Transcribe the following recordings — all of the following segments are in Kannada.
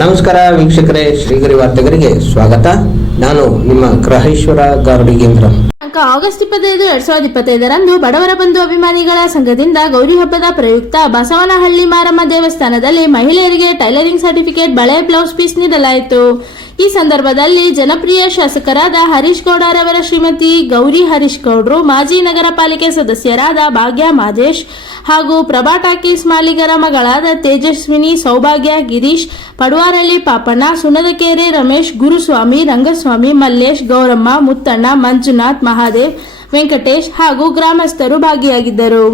ನಮಸ್ಕಾರ ವೀಕ್ಷಕರೇ, ಶ್ರೀಗರಿ ವಾರ್ತೆಗರಿಗೆ ಸ್ವಾಗತ. ನಾನು ನಿಮ್ಮ ಗ್ರಹೇಶ್ವರ ಗಾರುಡಿಗೇಂದ್ರ ಆಗಸ್ಟ್ ಇಪ್ಪತ್ತೈದು, ಎರಡ್ ಸಾವಿರದ ಇಪ್ಪತ್ತೈದರಂದು ಬಡವರ ಬಂಧು ಅಭಿಮಾನಿಗಳ ಸಂಘದಿಂದ ಗೌರಿ ಹಬ್ಬದ ಪ್ರಯುಕ್ತ ಬಸವನಹಳ್ಳಿ ಮಾರಮ್ಮ ದೇವಸ್ಥಾನದಲ್ಲಿ ಮಹಿಳೆಯರಿಗೆ ಟೈಲರಿಂಗ್ ಸರ್ಟಿಫಿಕೇಟ್, ಬಳೆ, ಬ್ಲೌಸ್ ಪೀಸ್ ನೀಡಲಾಯಿತು. ಈ ಸಂದರ್ಭದಲ್ಲಿ ಜನಪ್ರಿಯ ಶಾಸಕರಾದ ಹರೀಶ್ ಗೌಡರವರ ಶ್ರೀಮತಿ ಗೌರಿ ಹರೀಶ್ ಗೌಡ್ರು, ಮಾಜಿ ನಗರ ಪಾಲಿಕೆ ಸದಸ್ಯರಾದ ಭಾಗ್ಯ ಮಾದೇಶ್ ಹಾಗೂ ಪ್ರಭಾ ಟಾಕೀಸ್ ಮಾಲೀಕರ ಮಗಳಾದ ತೇಜಸ್ವಿನಿ, ಸೌಭಾಗ್ಯ ಗಿರೀಶ್ ಪಡುವಾರಳ್ಳಿ ಪಾಪಣ್ಣ ಸುಣದಕೆರೆ ರಮೇಶ್, ಗುರುಸ್ವಾಮಿ, ರಂಗಸ್ವಾಮಿ, ಮಲ್ಲೇಶ್, ಗೌರಮ್ಮ, ಮುತ್ತಣ್ಣ, ಮಂಜುನಾಥ್, ಮಹಾದೇವ್, ವೆಂಕಟೇಶ್ ಹಾಗೂ ಗ್ರಾಮಸ್ಥರು ಭಾಗಿಯಾಗಿದ್ದರು.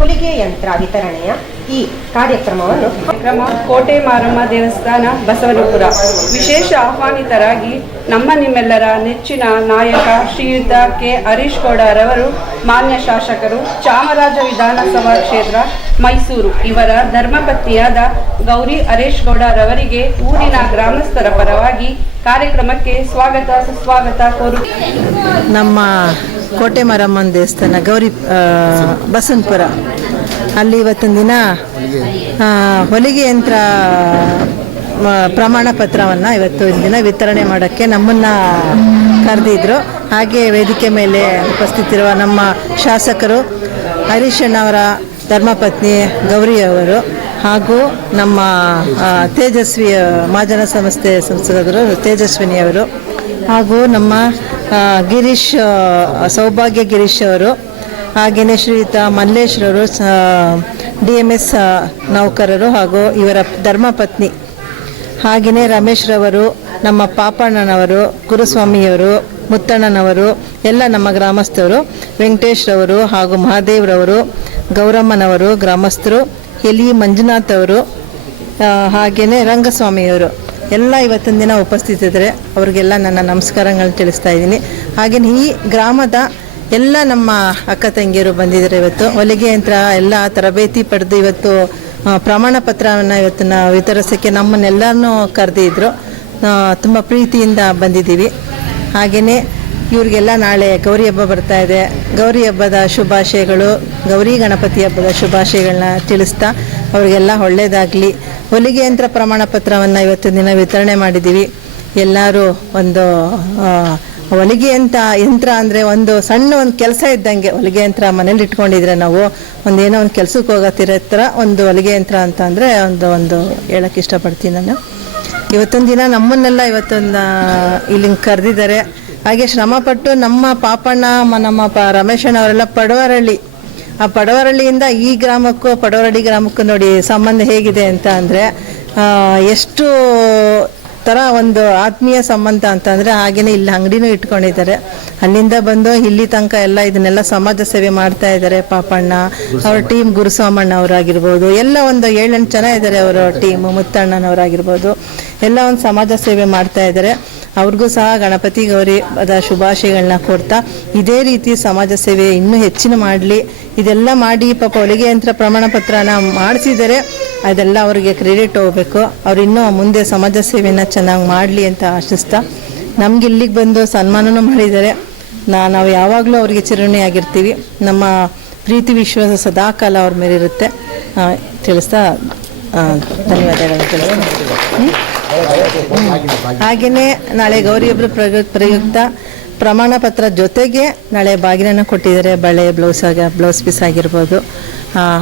ಹುಲಿಗೆ ಯಂತ್ರ ವಿತರಣೆಯ ಈ ಕಾರ್ಯಕ್ರಮವನ್ನು ಕಾರ್ಯಕ್ರಮ ಕೋಟೆ ಮಾರಮ್ಮ ದೇವಸ್ಥಾನ ಬಸವನಪುರ. ವಿಶೇಷ ಆಹ್ವಾನಿತರಾಗಿ ನಮ್ಮ ನಿಮ್ಮೆಲ್ಲರ ನೆಚ್ಚಿನ ನಾಯಕ ಶ್ರೀಯುತ ಕೆ ಹರೀಶ್ ಗೌಡರವರು ಮಾನ್ಯ ಶಾಸಕರು ಚಾಮರಾಜ ವಿಧಾನಸಭಾ ಕ್ಷೇತ್ರ ಮೈಸೂರು. ಇವರ ಧರ್ಮಪತ್ನಿಯಾದ ಗೌರಿ ಹರೀಶ್ ಗೌಡರವರಿಗೆ ಊರಿನ ಗ್ರಾಮಸ್ಥರ ಪರವಾಗಿ ಕಾರ್ಯಕ್ರಮಕ್ಕೆ ಸ್ವಾಗತ ಸುಸ್ವಾಗತ ಕೋರು ನಮ್ಮ ಕೋಟೆ ಮಾರಮ್ಮನ ದೇವಸ್ಥಾನ ಗೌರಿ ಬಸವನಪುರ. ಅಲ್ಲಿ ಇವತ್ತಿನ ದಿನ ಹೊಲಿಗೆ ಯಂತ್ರ ಪ್ರಮಾಣ ಪತ್ರವನ್ನು ಇವತ್ತು ದಿನ ವಿತರಣೆ ಮಾಡೋಕ್ಕೆ ನಮ್ಮನ್ನು ಕರೆದಿದ್ರು. ಹಾಗೆ ವೇದಿಕೆ ಮೇಲೆ ಉಪಸ್ಥಿತಿರುವ ನಮ್ಮ ಶಾಸಕರು ಹರೀಶ್ ಅವರ ಧರ್ಮಪತ್ನಿ ಗೌರಿ ಅವರು ಹಾಗೂ ನಮ್ಮ ತೇಜಸ್ವಿ, ಮಹಾಜನ ಸಂಸ್ಥೆ ಸಂಸದರು ತೇಜಸ್ವಿನಿಯವರು ಹಾಗೂ ನಮ್ಮ ಗಿರೀಶ್, ಸೌಭಾಗ್ಯ ಗಿರೀಶ್ ಅವರು ಹಾಗೆಯೇ ಶ್ರೀಯುತ ಮಲ್ಲೇಶ್ರವರು ಡಿ ಎಂ ಎಸ್ ನೌಕರರು ಹಾಗೂ ಇವರ ಧರ್ಮಪತ್ನಿ ಹಾಗೆಯೇ ರಮೇಶ್ರವರು, ನಮ್ಮ ಪಾಪಣ್ಣನವರು, ಗುರುಸ್ವಾಮಿಯವರು, ಮುತ್ತಣ್ಣನವರು, ಎಲ್ಲ ನಮ್ಮ ಗ್ರಾಮಸ್ಥರು, ವೆಂಕಟೇಶ್ರವರು ಹಾಗೂ ಮಹಾದೇವ್ರವರು, ಗೌರಮ್ಮನವರು, ಗ್ರಾಮಸ್ಥರು, ಎಲಿ ಮಂಜುನಾಥ್ ಅವರು ಹಾಗೆಯೇ ರಂಗಸ್ವಾಮಿಯವರು. ಎಲ್ಲ ಇವತ್ತಿನ ದಿನ ಉಪಸ್ಥಿತಿದ್ರೆ ಅವರಿಗೆಲ್ಲ ನನ್ನ ನಮಸ್ಕಾರಗಳನ್ನ ತಿಳಿಸ್ತಾ ಇದ್ದೀನಿ. ಹಾಗೆಯೇ ಈ ಗ್ರಾಮದ ಎಲ್ಲ ನಮ್ಮ ಅಕ್ಕ ತಂಗಿಯರು ಬಂದಿದ್ದಾರೆ ಇವತ್ತು. ಹೊಲಿಗೆ ಯಂತ್ರ ಎಲ್ಲ ತರಬೇತಿ ಪಡೆದು ಇವತ್ತು ಪ್ರಮಾಣ ಪತ್ರವನ್ನು ಇವತ್ತನ್ನ ವಿತರಿಸೋಕ್ಕೆ ನಮ್ಮನ್ನೆಲ್ಲರನ್ನೂ ಕರೆದಿದ್ರು. ತುಂಬ ಪ್ರೀತಿಯಿಂದ ಬಂದಿದ್ದೀವಿ. ಹಾಗೆಯೇ ಇವರಿಗೆಲ್ಲ ನಾಳೆ ಗೌರಿ ಹಬ್ಬ ಬರ್ತಾ ಇದೆ. ಗೌರಿ ಹಬ್ಬದ ಶುಭಾಶಯಗಳು, ಗೌರಿ ಗಣಪತಿ ಹಬ್ಬದ ಶುಭಾಶಯಗಳನ್ನ ತಿಳಿಸ್ತಾ ಅವರಿಗೆಲ್ಲ ಒಳ್ಳೆಯದಾಗಲಿ ಹೊಲಿಗೆ ಯಂತ್ರ ಪ್ರಮಾಣ ಪತ್ರವನ್ನು ಇವತ್ತಿನ ದಿನ ವಿತರಣೆ ಮಾಡಿದ್ದೀವಿ. ಎಲ್ಲರೂ ಒಂದು ಹೊಲಿಗೆ ಯಂತ್ರ ಯಂತ್ರ ಅಂದರೆ ಒಂದು ಸಣ್ಣ ಒಂದು ಕೆಲಸ ಇದ್ದಂಗೆ ಹೊಲಿಗೆ ಯಂತ್ರ ಮನೇಲಿ ಇಟ್ಕೊಂಡಿದ್ರೆ ನಾವು ಒಂದೇನೋ ಒಂದು ಕೆಲಸಕ್ಕೆ ಹೋಗತ್ತಿರೋ ಥರ ಒಂದು ಹೊಲಿಗೆ ಯಂತ್ರ ಅಂತ ಅಂದರೆ ಒಂದು ಒಂದು ಹೇಳಕ್ಕೆ ಇಷ್ಟಪಡ್ತೀನಿ ನಾನು. ಇವತ್ತೊಂದು ದಿನ ನಮ್ಮನ್ನೆಲ್ಲ ಇವತ್ತೊಂದು ಇಲ್ಲಿ ಕರೆದಿದ್ದಾರೆ. ಹಾಗೆ ಶ್ರಮಪಟ್ಟು ನಮ್ಮ ಪಾಪಣ್ಣ ನಮ್ಮ ಪ ರಮೇಶಣ್ಣವರೆಲ್ಲ ಪಡವರಳ್ಳಿ. ಆ ಪಡವರಳ್ಳಿಯಿಂದ ಈ ಗ್ರಾಮಕ್ಕೂ, ಪಡವರಳ್ಳಿ ಗ್ರಾಮಕ್ಕೂ ನೋಡಿ ಸಂಬಂಧ ಹೇಗಿದೆ ಅಂತ ಅಂದರೆ ಎಷ್ಟು ಥರ ಒಂದು ಆತ್ಮೀಯ ಸಂಬಂಧ ಅಂತಂದರೆ ಹಾಗೆಯೇ ಇಲ್ಲಿ ಅಂಗಡಿನೂ ಇಟ್ಕೊಂಡಿದ್ದಾರೆ. ಅಲ್ಲಿಂದ ಬಂದು ಇಲ್ಲಿ ತನಕ ಎಲ್ಲ ಇದನ್ನೆಲ್ಲ ಸಮಾಜ ಸೇವೆ ಮಾಡ್ತಾ ಇದ್ದಾರೆ ಪಾಪಣ್ಣ ಅವ್ರ ಟೀಮ್ ಗುರುಸ್ವಾಮಣ್ಣ ಅವರಾಗಿರ್ಬೋದು ಎಲ್ಲ ಒಂದು ಏಳೆಂಟು ಜನ ಇದ್ದಾರೆ ಅವರ ಟೀಮ್ ಮುತ್ತಣ್ಣನವರಾಗಿರ್ಬೋದು. ಎಲ್ಲ ಒಂದು ಸಮಾಜ ಸೇವೆ ಮಾಡ್ತಾ ಇದ್ದಾರೆ. ಅವ್ರಿಗೂ ಸಹ ಗಣಪತಿ ಗೌರಿ ಅದ ಶುಭಾಶಯಗಳನ್ನ ಕೊಡ್ತಾ ಇದೇ ರೀತಿ ಸಮಾಜ ಸೇವೆ ಇನ್ನೂ ಹೆಚ್ಚಿನ ಮಾಡಲಿ. ಇದೆಲ್ಲ ಮಾಡಿ ಪಾಪ ಹೊಲಿಗೆ ಯಂತ್ರ ಪ್ರಮಾಣ ಪತ್ರನ ಮಾಡಿಸಿದರೆ ಅದೆಲ್ಲ ಅವರಿಗೆ ಕ್ರೆಡಿಟ್ ಹೋಗ್ಬೇಕು. ಅವ್ರು ಇನ್ನೂ ಮುಂದೆ ಸಮಾಜ ಸೇವೆಯನ್ನು ಚೆನ್ನಾಗಿ ಮಾಡಲಿ ಅಂತ ಆಶಿಸ್ತಾ ನಮ್ಗೆ ಇಲ್ಲಿಗೆ ಬಂದು ಸನ್ಮಾನನೂ ಮಾಡಿದ್ದಾರೆ. ನಾ ನಾವು ಯಾವಾಗಲೂ ಅವರಿಗೆ ಚಿರಣೆಯಾಗಿರ್ತೀವಿ ನಮ್ಮ ಪ್ರೀತಿ ವಿಶ್ವಾಸ ಸದಾಕಾಲ ಅವ್ರ ಮೇಲಿರುತ್ತೆ. ತಿಳಿಸ್ತಾ ಆ, ಧನ್ಯವಾದಗಳನ್ನು ತಿಳಿಸ್ತೀನಿ ಹಾಗೆಯೇ ನಾಳೆ ಗೌರಿ ಪ್ರಯುಕ್ತ ಪ್ರಮಾಣ ಪತ್ರ ಜೊತೆಗೆ ನಾಳೆ ಬಾಗಿಲನ್ನು ಕೊಟ್ಟಿದ್ದಾರೆ. ಬಳೆ ಬ್ಲೌಸ್ ಆಗ ಬ್ಲೌಸ್ ಪೀಸ್ ಆಗಿರ್ಬೋದು.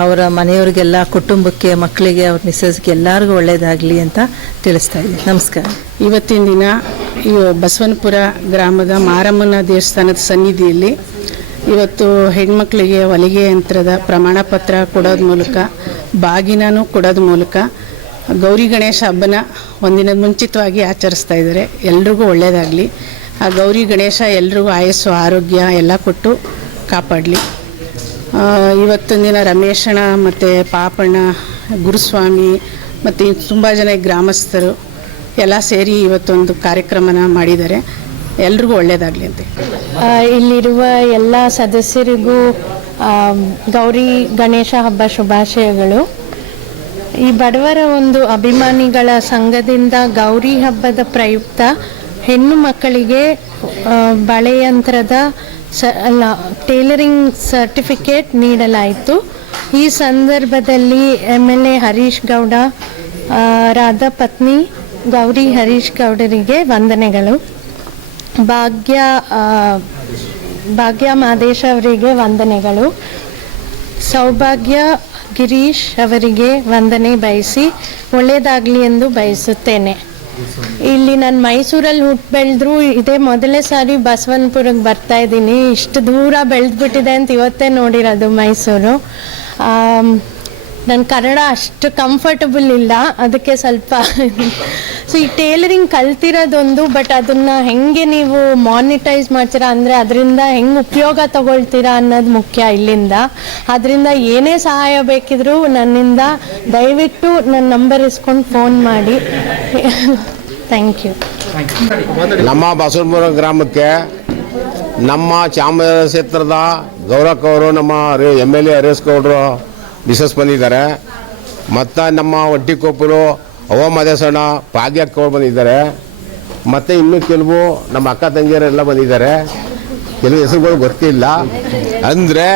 ಅವರ ಮನೆಯವರಿಗೆಲ್ಲ, ಕುಟುಂಬಕ್ಕೆ, ಮಕ್ಕಳಿಗೆ, ಅವ್ರ ಮಿಸ್ಸಸ್ಗೆ ಎಲ್ಲರಿಗೂ ಒಳ್ಳೆಯದಾಗಲಿ ಅಂತ ತಿಳಿಸ್ತಾ ಇದ್ದೀನಿ. ನಮಸ್ಕಾರ. ಇವತ್ತಿನ ದಿನ ಈ ಬಸವನಪುರ ಗ್ರಾಮದ ಮಾರಮ್ಮನ ದೇವಸ್ಥಾನದ ಸನ್ನಿಧಿಯಲ್ಲಿ ಇವತ್ತು ಹೆಣ್ಮಕ್ಳಿಗೆ ಹೊಲಿಗೆ ಯಂತ್ರದ ಪ್ರಮಾಣ ಪತ್ರ ಕೊಡೋದ್ರ ಮೂಲಕ ಬಾಗಿನೂ ಕೊಡೋದ್ರ ಮೂಲಕ ಗೌರಿ ಗಣೇಶ ಹಬ್ಬನ ಒಂದಿನ ಮುಂಚಿತವಾಗಿ ಆಚರಿಸ್ತಾ ಇದ್ದಾರೆ. ಎಲ್ರಿಗೂ ಒಳ್ಳೆಯದಾಗಲಿ ಆ ಗೌರಿ ಗಣೇಶ ಎಲ್ರಿಗೂ ಆಯಸ್ಸು, ಆರೋಗ್ಯ ಎಲ್ಲ ಕೊಟ್ಟು ಕಾಪಾಡಲಿ. ಇವತ್ತಿನ ದಿನ ರಮೇಶಣ್ಣ ಮತ್ತು ಪಾಪಣ್ಣ, ಗುರುಸ್ವಾಮಿ ಮತ್ತು ತುಂಬ ಜನ ಗ್ರಾಮಸ್ಥರು ಎಲ್ಲ ಸೇರಿ ಇವತ್ತೊಂದು ಕಾರ್ಯಕ್ರಮನ ಮಾಡಿದ್ದಾರೆ. ಎಲ್ರಿಗೂ ಒಳ್ಳೆಯದಾಗಲಿ ಅಂತ. ಇಲ್ಲಿರುವ ಎಲ್ಲ ಸದಸ್ಯರಿಗೂ ಗೌರಿ ಗಣೇಶ ಹಬ್ಬ ಶುಭಾಶಯಗಳು. ಈ ಬಡವರ ಒಂದು ಅಭಿಮಾನಿಗಳ ಸಂಘದಿಂದ ಗೌರಿ ಹಬ್ಬದ ಪ್ರಯುಕ್ತ ಹೆಣ್ಣು ಮಕ್ಕಳಿಗೆ ಬಳೆಯಂತ್ರದ ಸ, ಅಲ್ಲ, ಟೇಲರಿಂಗ್ ಸರ್ಟಿಫಿಕೇಟ್ ನೀಡಲಾಯಿತು. ಈ ಸಂದರ್ಭದಲ್ಲಿ M L A Harish Gowda Radha ಪತ್ನಿ ಗೌರಿ ಹರೀಶ್ ಗೌಡರಿಗೆ ವಂದನೆಗಳು. ಭಾಗ್ಯ ಭಾಗ್ಯ ಮಾದೇಶ್ ಅವರಿಗೆ ವಂದನೆಗಳು. ಸೌಭಾಗ್ಯ ಗಿರೀಶ್ ಅವರಿಗೆ ವಂದನೆ ಬಯಸಿ ಒಳ್ಳೆಯದಾಗಲಿ ಎಂದು ಬಯಸುತ್ತೇನೆ. ಇಲ್ಲಿ ನಾನು ಮೈಸೂರಲ್ಲಿ ಹುಟ್ಟು ಬೆಳೆದ್ರು ಇದೇ ಮೊದಲನೇ ಸಾರಿ ಬಸವನಪುರಕ್ಕೆ ಬರ್ತಾ ಇದ್ದೀನಿ. ಇಷ್ಟು ದೂರ ಬೆಳೆದ್ಬಿಟ್ಟಿದೆ ಅಂತ ಇವತ್ತೇ ನೋಡಿರೋದು ಮೈಸೂರು. ನನ್ನ ಕನ್ನಡ ಅಷ್ಟು ಕಂಫರ್ಟಬಲ್ ಇಲ್ಲ. ಅದಕ್ಕೆ ಸ್ವಲ್ಪ ಸೊ ಈ ಟೇಲರಿಂಗ್ ಕಲ್ತಿರೋದೊಂದು ಬಟ್ ಅದನ್ನ ಹೆಂಗೆ ನೀವು ಮಾನಿಟೈಸ್ ಮಾಡ್ತೀರಾ ಅಂದರೆ ಅದರಿಂದ ಹೆಂಗೆ ಉಪಯೋಗ ತಗೊಳ್ತೀರಾ ಅನ್ನೋದು ಮುಖ್ಯ ಇಲ್ಲಿಂದ. ಅದರಿಂದ ಏನೇ ಸಹಾಯ ಬೇಕಿದ್ರೂ ನನ್ನಿಂದ ದಯವಿಟ್ಟು ನನ್ನ ನಂಬರ್ ಇಸ್ಕೊಂಡು ಫೋನ್ ಮಾಡಿ. ಥ್ಯಾಂಕ್ ಯು ನಮ್ಮ ಬಸವನಪುರ ಗ್ರಾಮಕ್ಕೆ ನಮ್ಮ ಚಾಮರಾಜ ಕ್ಷೇತ್ರದ ಗೌರಕ್ ಅವರು, ನಮ್ಮ ಎಂ ಎಲ್ ಎ ಹರೇಶ್ ಗೌಡರು ಮಿಸಸ್ ಬಂದಿದ್ದಾರೆ. ಮತ್ತು ನಮ್ಮ ಒಟ್ಟಿಕೊಪ್ಪರು ಅವ ಮದೇಶಣ್ಣ ಭಾಗ್ಯಕ್ಕವ್ರು ಬಂದಿದ್ದಾರೆ. ಮತ್ತು ಇನ್ನೂ ಕೆಲವು ನಮ್ಮ ಅಕ್ಕ ತಂಗಿಯರೆಲ್ಲ ಬಂದಿದ್ದಾರೆ. ಕೆಲವು ಹೆಸರುಗಳು ಗೊತ್ತಿಲ್ಲ. ಅಂದರೆ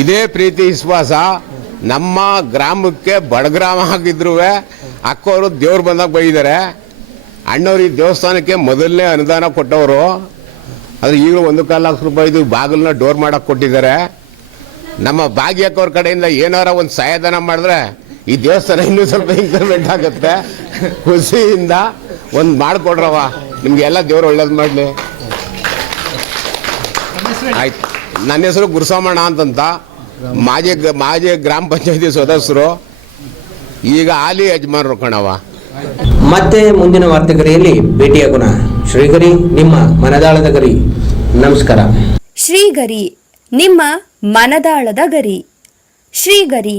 ಇದೇ ಪ್ರೀತಿ, ವಿಶ್ವಾಸ. ನಮ್ಮ ಗ್ರಾಮಕ್ಕೆ ಬಡಗ್ರಾಮ ಆಗಿದ್ರು ಅಕ್ಕವರು ದೇವ್ರು ಬಂದಾಗ ಬೈದಿದ್ದಾರೆ. ಅಣ್ಣವ್ರು ಈ ದೇವಸ್ಥಾನಕ್ಕೆ ಮೊದಲನೇ ಅನುದಾನ ಕೊಟ್ಟವರು. ಆದರೆ ಈಗಲೂ ಒಂದು ಕಾಲು ಲಕ್ಷ ರೂಪಾಯಿದು ಬಾಗಿಲನ್ನ ಡೋರ್ ಮಾಡಕ್ಕೆ ಕೊಟ್ಟಿದ್ದಾರೆ. ನಮ್ಮ ಭಾಗ್ಯಕ್ಕವ್ರ ಕಡೆಯಿಂದ ಏನಾರ ಒಂದು ಸಹಾಯಧನ ಮಾಡಿದ್ರೆ ಈ ದೇವಸ್ಥಾನ ಇನ್ನೂ ಸ್ವಲ್ಪ ಇಂಪ್ರೂವ್ಮೆಂಟ್ ಆಗುತ್ತೆ. ಖುಷಿಯಿಂದ ಒಂದು ಮಾಡಿಕೊಡ್ರವ ನಿಮಗೆಲ್ಲ ದೇವ್ರು ಒಳ್ಳೇದು ಮಾಡಲಿ. ಆಯ್ತು. ನನ್ನ ಹೆಸರು ಗುರುಸಾಮಣ್ಣ ಅಂತಂತ. ಮಾಜಿ ಮಾಜಿ ಗ್ರಾಮ ಪಂಚಾಯತಿ ಸದಸ್ಯರು. ಈಗ ಆಲಿ ಯಜಮಾನರು ಕಣವ ಮತ್ತೆ ಮುಂದಿನ ವಾರ್ತೆಗರಿಯಲ್ಲಿ ಭೇಟಿಯಾಗೋಣ. ಶ್ರೀಗರಿ ನಿಮ್ಮ ಮನದಾಳದ ಗರಿ. ನಮಸ್ಕಾರ. ಶ್ರೀಗರಿ ನಿಮ್ಮ ಮನದಾಳದ ಗರಿ. ಶ್ರೀಗರಿ